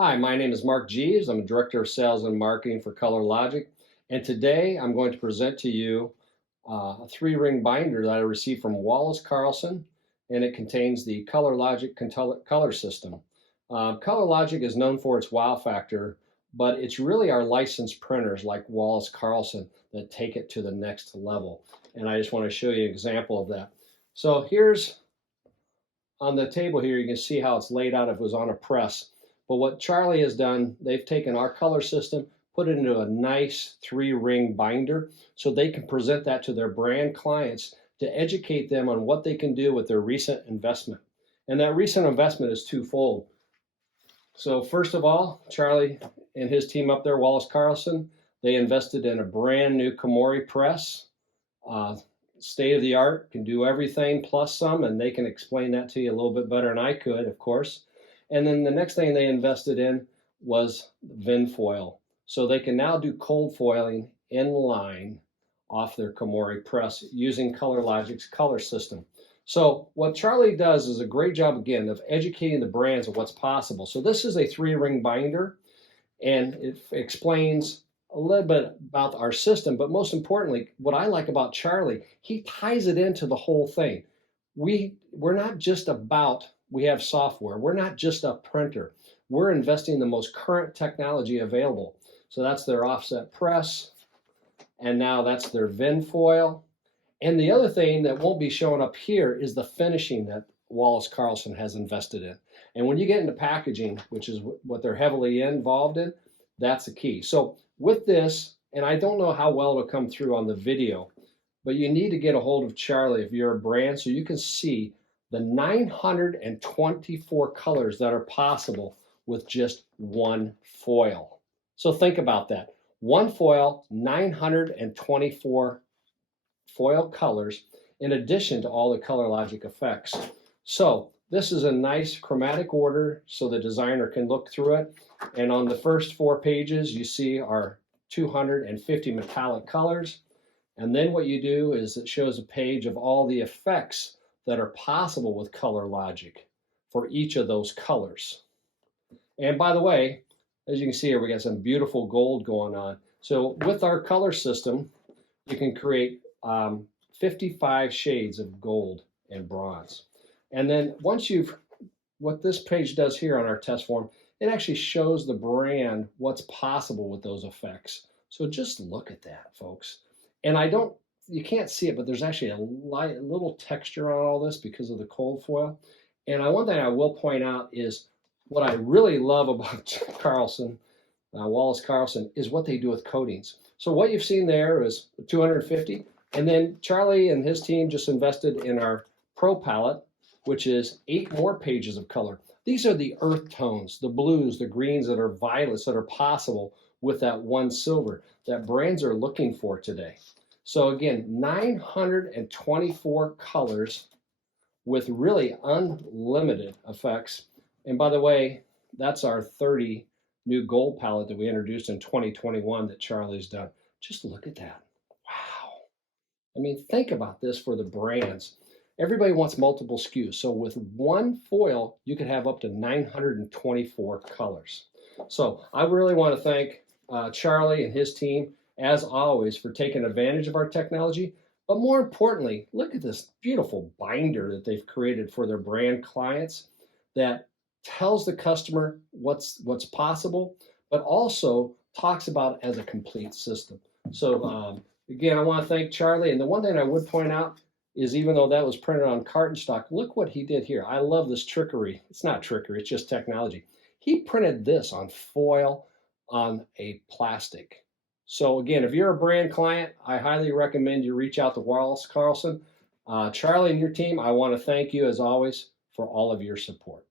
Hi, my name is Mark Jeeves. I'm a Director of Sales and Marketing for ColorLogic, and today I'm going to present to you a three-ring binder that I received from Wallace Carlson, and it contains the ColorLogic color system. ColorLogic is known for its wow factor, but it's really our licensed printers like Wallace Carlson that take it to the next level, and I just want to show you an example of that. So here's on the table here, you can see how it's laid out if it was on a press. But what Charlie has done, they've taken our color system, put it into a nice three-ring binder so they can present that to their brand clients to educate them on what they can do with their recent investment. And that recent investment is twofold. So first of all, Charlie and his team up there, Wallace Carlson, they invested in a brand new Komori press. State of the art, can do everything plus some, and they can explain that to you a little bit better than I could, of course. And then the next thing they invested in was VIN foil. So they can now do cold foiling in line off their Komori press using ColorLogic's color system. So what Charlie does is a great job, again, of educating the brands of what's possible. So this is a three-ring binder, and it explains a little bit about our system, but most importantly, what I like about Charlie, he ties it into the whole thing. We're not just about, we have software, we're not just a printer. We're investing in the most current technology available. So that's their offset press, and now that's their VIN foil. And the other thing that won't be showing up here is the finishing that Wallace Carlson has invested in. And when you get into packaging, which is what they're heavily involved in, that's the key. So with this, and I don't know how well it'll come through on the video, but you need to get a hold of Charlie if you're a brand so you can see the 924 colors that are possible with just one foil. So think about that. One foil, 924 foil colors, in addition to all the ColorLogic effects. So this is a nice chromatic order so the designer can look through it. And on the first 4 pages, you see our 250 metallic colors. And then what you do is it shows a page of all the effects that are possible with ColorLogic for each of those colors. And by the way, as you can see here, we got some beautiful gold going on. So with our color system, you can create 55 shades of gold and bronze. And then once what this page does here on our test form, it actually shows the brand what's possible with those effects. So just look at that, folks. And you can't see it, but there's actually a little texture on all this because of the cold foil. And one thing I will point out is what I really love about Wallace Carlson, is what they do with coatings. So what you've seen there is 250, and then Charlie and his team just invested in our Pro palette, which is 8 more pages of color. These are the earth tones, the blues, the greens that are violets that are possible with that one silver that brands are looking for today. So again, 924 colors with really unlimited effects. And by the way, that's our 30 new gold palette that we introduced in 2021 that Charlie's done. Just look at that. Wow. I mean, think about this for the brands. Everybody wants multiple SKUs. So with one foil, you could have up to 924 colors. So I really want to thank Charlie and his team, as always, for taking advantage of our technology. But more importantly, look at this beautiful binder that they've created for their brand clients that tells the customer what's possible, but also talks about it as a complete system. So again, I want to thank Charlie. And the one thing I would point out is, even though that was printed on carton stock, look what he did here. I love this trickery. It's not trickery, it's just technology. He printed this on foil on a plastic. So again, if you're a brand client, I highly recommend you reach out to Wallace Carlson. Charlie and your team, I want to thank you as always for all of your support.